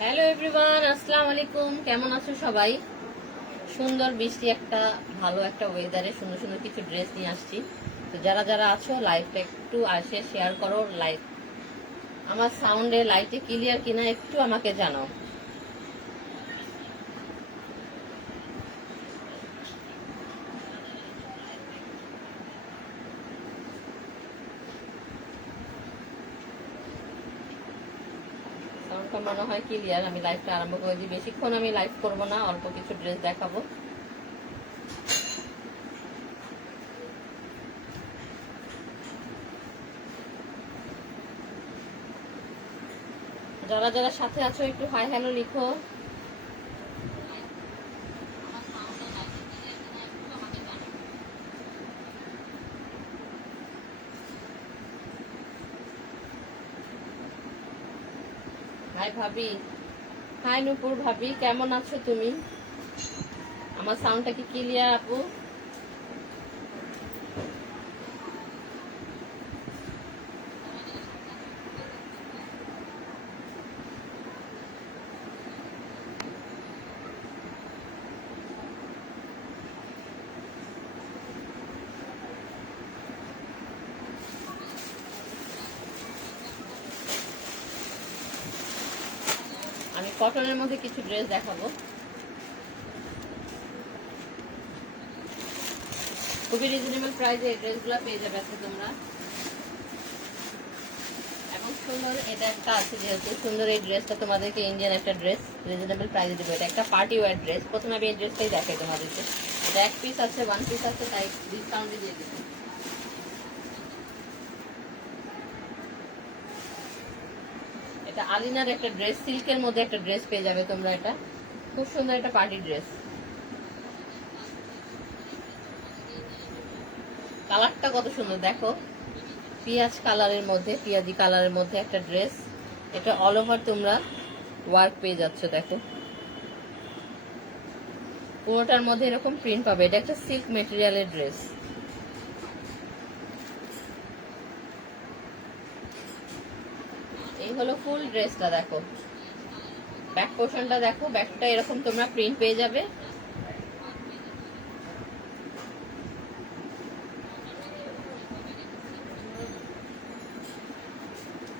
Hello everyone, আসসালামু আলাইকুম। কেমন আছো সবাই? সুন্দর বৃষ্টি একটা ভালো একটা ওয়েদারে সুন্দর সুন্দর কিছু ড্রেস নিয়ে আসছি। তো যারা যারা আছো লাইভটা একটু আসে শেয়ার করো। লাইভ আমার সাউন্ডে লাইটে ক্লিয়ার কিনা একটু আমাকে জানাও। সাউন্ডটা মনে হয় ক্লিয়ার। আমি লাইভটা আরম্ভ করে দিই। বেশিক্ষণ আমি লাইভ করবো না, অল্প কিছু ড্রেস দেখাবো। যারা যারা সাথে আছো একটু হাই হ্যালো লিখো। হাই ভাবি, হাই নুপুর ভাবি, কেমন আছো তুমি? আমার সাউন্ডটা কি ক্লিয়ার আপু? আমি কটনের মধ্যে কিছু ড্রেস দেখাবো। খুবই রিজনেবল প্রাইসে এই ড্রেসগুলো পেয়ে যাবে আজকে তোমরা। এবং সুন্দর এটা একটা আছে, যেহেতু সুন্দর এই ড্রেসটা তোমাদেরকে ইন্ডিয়ান একটা ড্রেস রিজনেবল প্রাইসে দেবো। এটা একটা পার্টি ওয়্যার ড্রেস। প্রথমে আমি এই ড্রেসটাই দেখাই তোমাদেরকে। এটা এক পিস আছে, ওয়ান পিস আছে, তাই ডিসকাউন্টে দিয়ে দেবো। এটা আলিনার একটা ড্রেস, সিল্কের মধ্যে একটা ড্রেস পেয়ে যাবে তোমরা। এটা খুব সুন্দর একটা পার্টি ড্রেস। কালারটা কত সুন্দর দেখো, পিঁয়াজ কালারের মধ্যে, পিঁয়াজি কালারের মধ্যে একটা ড্রেস। এটা অল ওভার তোমরা ওয়ার্ক পেয়ে যাচ্ছ। দেখো পুরোটার মধ্যে এরকম প্রিন্ট পাবে। এটা একটা সিল্ক মেটেরিয়ালের ড্রেস। এই হলো ফুল ড্রেসটা। দেখো ব্যাক পোর্শনটা দেখো, ব্যাকটা এরকম তোমরা প্রিন্ট পেয়ে যাবে।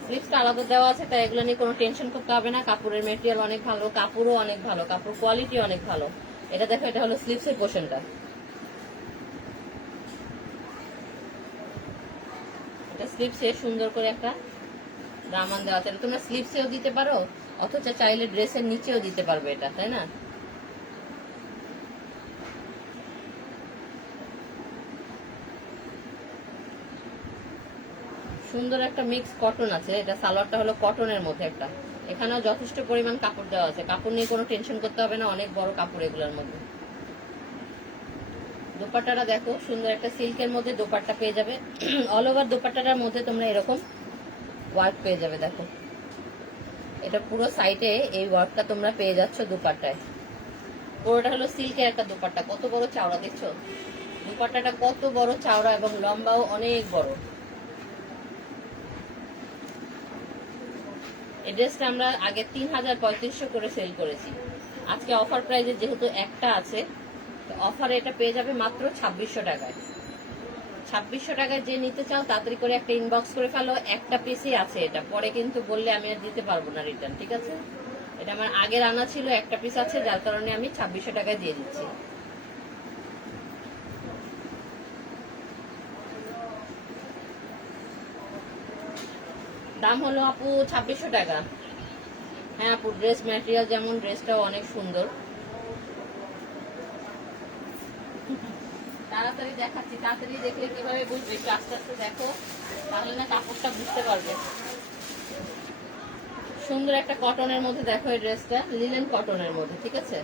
স্লিভসটা আলাদা দেওয়া আছে, তাই এগুলো নিয়ে কোনো টেনশন করতে হবে না। কাপড়ের মেটেরিয়াল অনেক ভালো, কাপড়ও অনেক ভালো, কাপড় কোয়ালিটি অনেক ভালো। এটা দেখো, এটা হলো স্লিভসের পোর্শনটা। এটা স্লিভসে সুন্দর করে একটা দামান দেওয়া আছে। তোমরা স্লিভসেও দিতে পারো, অথচ চাইলে ড্রেসের নিচেও দিতে পারবে এটা, তাই না? সুন্দর একটা মিক্স কটন আছে। এটা সালোয়ারটা হলো কটনের মধ্যে একটা। এখানেও যথেষ্ট পরিমাণ কাপড় দেওয়া আছে, কাপড় নিয়ে কোনো টেনশন করতে হবে না। অনেক বড় কাপড় এগুলোর মধ্যে। দোপাট্টাটা দেখো, সুন্দর একটা সিল্কের মধ্যে দোপাট্টা পেয়ে যাবে। অল ওভার দোপাট্টাটার মধ্যে তোমরা এরকম ওয়ার্ক পেয়ে যাবে। দেখো এটা পুরো সাইডে এই ওয়ার্কটা তোমরা পেয়ে যাচ্ছ দোপাট্টায়। পুরোটা হলো সিল্কের একটা দোপাট্টা। কত বড় চাওড়া দেখছো? দোপাট্টাটা কত বড় চাওড়া এবং লম্বাও অনেক বড়। এই ড্রেসটা আমরা আগে ৩,৩৫০ করে সেল করেছি। আজকে অফার প্রাইজে যেহেতু একটা আছে, অফারে এটা পেয়ে যাবে মাত্র ২৬০০ টাকায়। ২৬০০ টাকায় যে নিতে চাও তাড়াতাড়ি করে একটা ইনবক্স করে ফেলো। একটা পিসই আছে এটা, পরে কিন্তু বললে আমি আর দিতে পারবো না রিটার্ন, ঠিক আছে? এটা আমার আগের আনা ছিল, একটা পিস আছে, যার কারণে আমি ২৬০০ টাকায় দিয়ে দিচ্ছি। দাম হলো আপু ২৬০০ টাকা। হ্যাঁ আপু, ড্রেস ম্যাটেরিয়াল যেমন, ড্রেসটাও অনেক সুন্দর। তাড়াতাড়ি দেখাচ্ছি, তাড়াতাড়ি দেখলে কিভাবে বুঝবে? একটু আস্তে আস্তে দেখো, তাহলে না কাপড়টা বুঝতে পারবে। সুন্দর একটা কটনের মধ্যে দেখো এই ড্রেসটা, লিনেন কটনের মধ্যে, ঠিক আছে?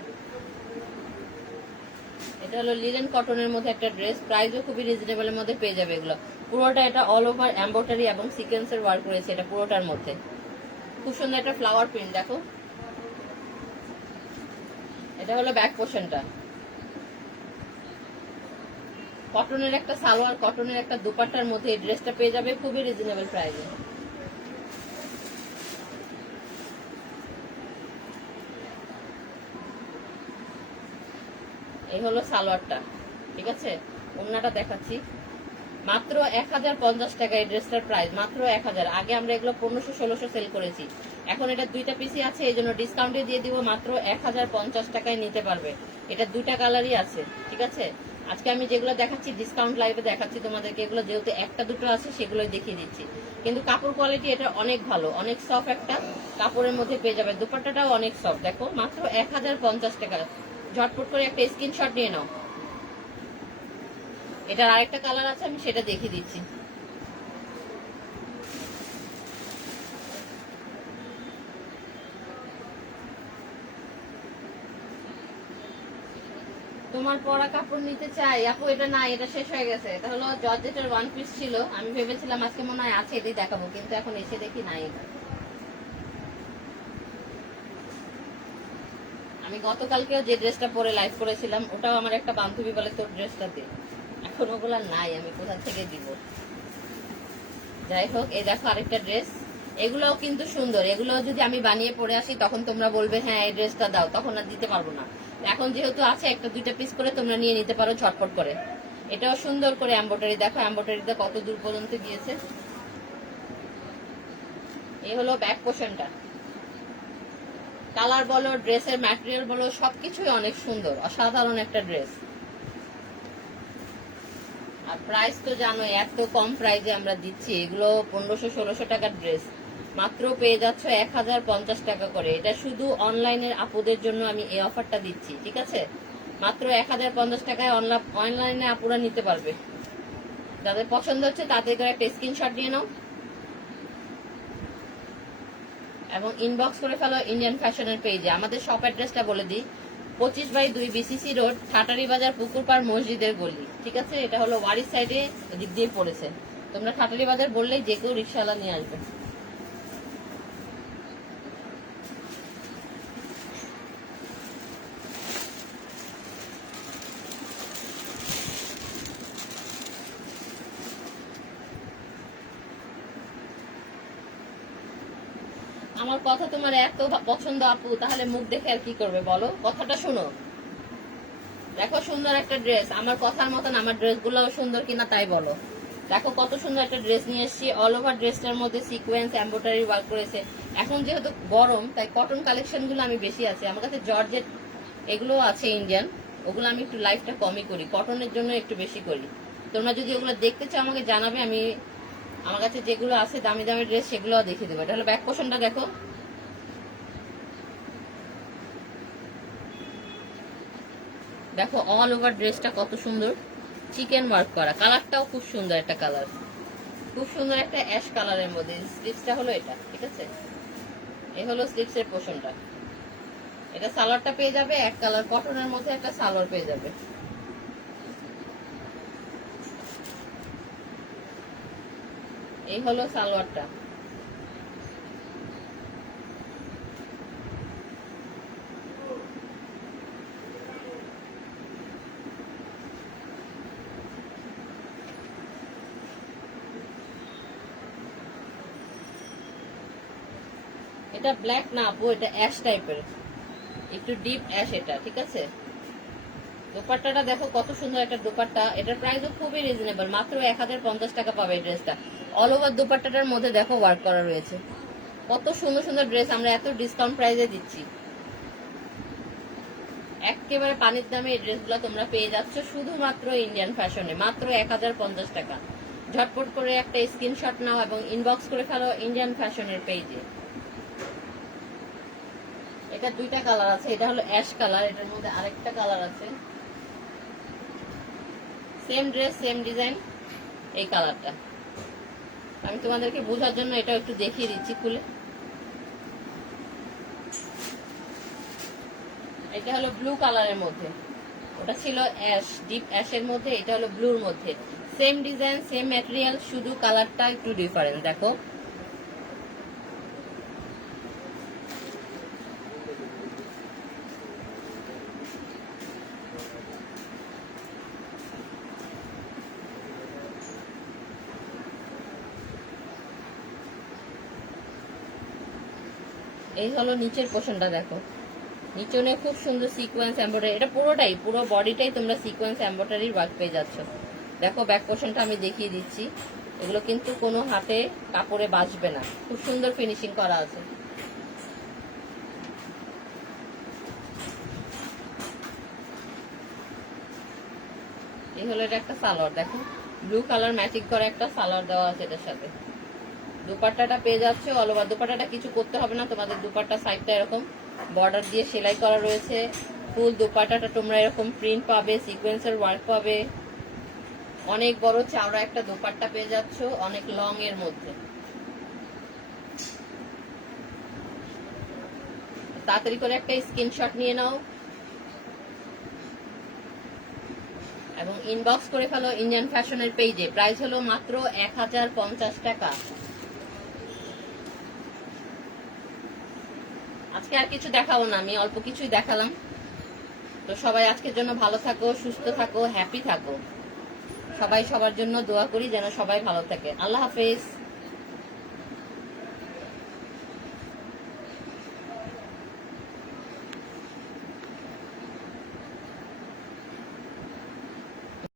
এটা হলো লিনেন কটনের মধ্যে একটা ড্রেস। প্রাইসও খুবই রিজনেবলের মধ্যে পেয়ে যাবে এগুলো। পুরোটা এটা অল ওভার এমব্রয়ডারি এবং সিকোয়েন্সের ওয়ার্ক করেছে এটা পুরোটার মধ্যে। খুব সুন্দর একটা ফ্লাওয়ার প্রিন্ট দেখো। এটা হলো ব্যাক পোর্শনটা। কটনের একটা সালোয়ার, কটনের একটা দুপাট্টার মধ্যে এই ড্রেসটা পেয়ে যাবে খুবই রিজনেবল প্রাইসে। এই হলো সালোয়ারটা, ঠিক আছে। ওড়নাটা দেখাচ্ছি, মাত্র 1050 টাকা এই ড্রেসটার প্রাইস, মাত্র 1000। আগে আমরা এগুলো 1500-1600 সেল করেছি, এখন এটা দুইটা পিসই আছে, এই জন্য ডিসকাউন্টে দিয়ে দিব, মাত্র 1050 টাকায় নিতে পারবে। এটা দুইটা কালারই আছে, ঠিক আছে। আজকে আমি যেগুলো দেখাচ্ছি ডিসকাউন্ট লাইভে দেখাচ্ছি তোমাদেরকে, এগুলো যেহেতু একটা দুটো আছে সেগুলোই দেখিয়ে দিচ্ছি। কিন্তু কাপড় কোয়ালিটি এটা অনেক ভালো, অনেক সফট একটা কাপড়ের মধ্যে পেয়ে যাবে। দুপাট্টাটাও অনেক সফট, দেখো মাত্র 1050 টাকা। ঝটপট করে একটা স্ক্রিনশট নিয়ে নাও। এটার আরেকটা কালার আছে, আমি সেটা দেখিয়ে দিচ্ছি। তোমার পরা কাপড় নিতে চাই আপু, এটা না, এটা শেষ হয়ে গেছে। এটা হলো জর্জেটের ওয়ান পিস ছিল, আমি ভেবেছিলাম আজকে মনে হয় আছে এটাই দেখাবো, কিন্তু এখন এসে দেখি নাই। আমি গতকালকেও যে ড্রেসটা পরে লাইভ করেছিলাম, ওটাও আমার একটা বান্ধবী বলে তোর ড্রেসটা দে, এখন ওগুলা নাই, আমি কোথা থেকে দিব। যাই হোক, এই দেখো আরেকটা ড্রেস, এগুলোও কিন্তু সুন্দর। এগুলো যদি আমি বানিয়ে পরে আসি তখন তোমরা বলবে হ্যাঁ এই ড্রেসটা দাও, তখন আর দিতে পারবো না। এখন যেহেতু আছে, একটা দুইটা পিস করে তোমরা নিয়ে নিতে পারো ঝটপট করে। এটাও সুন্দর করে এমব্রয়ডারি, দেখো এমব্রয়ডারিটা কত দূর পর্যন্ত গিয়েছে। এই হলো ব্যাক পোর্শনটা, কালার বলো, ড্রেসের ম্যাটেরিয়াল বলো, সবকিছুই অনেক সুন্দর, অসাধারণ একটা ড্রেস। আর প্রাইস তো জানো, এত কম প্রাইসে আমরা দিচ্ছি। এগুলো 1500-1600 টাকার ড্রেস, মাত্র পেয়ে যাচ্ছ 1050 টাকা করে। এটা শুধু অনলাইনের আপুদের জন্য আমি এই অফারটা দিচ্ছি, ঠিক আছে। মাত্র 1050 টাকায় অনলাইনে আপুরা নিতে পারবে। যাদের পছন্দ হচ্ছে তাদের করে একটা স্ক্রিনশট নিয়ে নাও এবং ইনবক্স করে ফেলো ইন্ডিয়ান ফ্যাশনের পেজে। আমাদের শপ অ্যাড্রেসটা বলে দিই, 25/2 বিসিসি রোড, ঠাটারি বাজার, পুকুরপাড় মসজিদের গলি, ঠিক আছে। এটা হলো ওয়ারি সাইডে দিক দিয়ে পড়েছে। তোমরা ঠাটারি বাজার বললেই যে কেউ রিক্সাওয়ালা নিয়ে আসবে। আমার কথা তোমার এত পছন্দ আপু, তাহলে মুখ দেখে আর কি করবে বলো, কথাটা শোনো। দেখো সুন্দর একটা ড্রেস, আমার কথার মতন আমার ড্রেসগুলোও সুন্দর কিনা তাই বলো। দেখো কত সুন্দর একটা ড্রেস নিয়ে এসেছি, অল ওভার ড্রেসটার মধ্যে সিকোয়েন্স এমব্রয়ডারি ওয়ার্ক করেছে। এখন যেহেতু গরম, তাই কটন কালেকশন গুলো আমি বেশি আছে আমার কাছে। জর্জেট এগুলো আছে ইন্ডিয়ান, ওগুলো আমি একটু লাইফটা কমই করি, কটনের জন্য একটু বেশি করি। তোমরা যদি ওগুলো দেখতে চাও আমাকে জানাবে, আমি আমার কাছে যেগুলো আছে দামি দামি ড্রেস সেগুলো দেখিয়ে দেবো। এটা হলো ব্যাক পোর্শনটা, দেখো দেখো অল ওভার ড্রেসটা কত সুন্দর চিকেন ওয়ার্ক করা, কালারটাও খুব সুন্দর একটা কালার, খুব সুন্দর একটা অ্যাশ কালারের মধ্যে। স্লিভসটা হলো এটা, ঠিক আছে। এই হলো স্লিভসের পোর্শনটা। এটা সালোয়ারটা পেয়ে যাবে এক কালার কটনের মধ্যে, একটা সালোয়ার পেয়ে যাবে। এই হলো সালোয়ারটা। এটা ব্ল্যাক না আপু, এটা অ্যাশ টাইপের, একটু ডিপ অ্যাশ এটা, ঠিক আছে। দোপাট্টাটা দেখো কত সুন্দর একটা দোপাট্টা, এটার প্রাইসও খুবই রিজনেবল, মাত্র 1050 টাকা পাবে এই ড্রেসটা। অল ওভার দোপাট্টাটার মধ্যে দেখো ওয়ার্ক করা রয়েছে। কত সুন্দর সুন্দর ড্রেস আমরা এত ডিসকাউন্ট প্রাইসে দিচ্ছি, একেবারে পানির দামে এই ড্রেসগুলো তোমরা পেয়ে যাচ্ছ শুধুমাত্র ইন্ডিয়ান ফ্যাশনে, মাত্র 1050 টাকা। ঝটপট করে একটা স্ক্রিনশট নাও এবং ইনবক্স করে ফেলো ইন্ডিয়ান ফ্যাশনের পেজে। এটা দুইটা কালার আছে, এটা হলো অ্যাশ কালার, এটার মধ্যে আরেকটা কালার আছে, সেম ড্রেস সেম ডিজাইন, এই কালারটা। আমি তোমাদেরকে বোঝার জন্য এটা একটু দেখিয়ে দিচ্ছি খুলে। এটা হলো ব্লু কালারের মধ্যে, ওটা ছিল অ্যাশ, ডিপ অ্যাশের মধ্যে, এটা হলো ব্লুর মধ্যে। সেম ডিজাইন সেম ম্যাটেরিয়াল, শুধু কালারটা একটু ডিফারেন্ট। দেখো এই হলো নিচের পোর্শনটা, দেখো নিচনে খুব সুন্দর সিকোয়েন্স এমব্রয়ডারি, এটা পুরোটাই, পুরো বডিটাই তোমরা সিকোয়েন্স এমব্রয়ডারির ওয়ার্ক পেয়ে যাচ্ছ। দেখো ব্যাক পোর্শনটা আমি দেখিয়ে দিচ্ছি, এগুলো কিন্তু কোনো হাতে কাপড়ে বাজবে না, খুব সুন্দর ফিনিশিং করা আছে। এই হলো এটা একটা সালোয়ার, দেখো ব্লু কালার ম্যাচিং করে একটা সালোয়ার দেওয়া আছে এটার সাথে। দুপাট্টাটা পেয়ে যাচ্ছে অল ওভার, দুপাট্টাটা কিছু করতে হবে না তোমাদের, দুপাট্টা সাইডটা এরকম বর্ডার দিয়ে সেলাই করা রয়েছে। ফুল দুপাট্টাটা তোমরা এরকম প্রিন্ট পাবে, সিকোয়েন্সের ওয়ার্ক পাবে। অনেক বড় চওড়া একটা দুপাট্টা পেয়ে যাচ্ছ, অনেক লং এর মধ্যে। তাড়াতাড়ি করে একটা স্ক্রিনশট নিয়ে নাও এবং ইনবক্স করে ফেলো ইন্ডিয়ান ফ্যাশনের পেজে। প্রাইস হলো মাত্র 1050 টাকা। আজকে আর কিছু দেখাবো না, আমি অল্প কিছুই দেখালাম। তো সবাই আজকের জন্য ভালো থাকো, সুস্থ থাকো, হ্যাপি থাকো। সবাই সবার জন্য দোয়া করি যেন সবাই ভালো থাকে। আল্লাহ হাফেজ।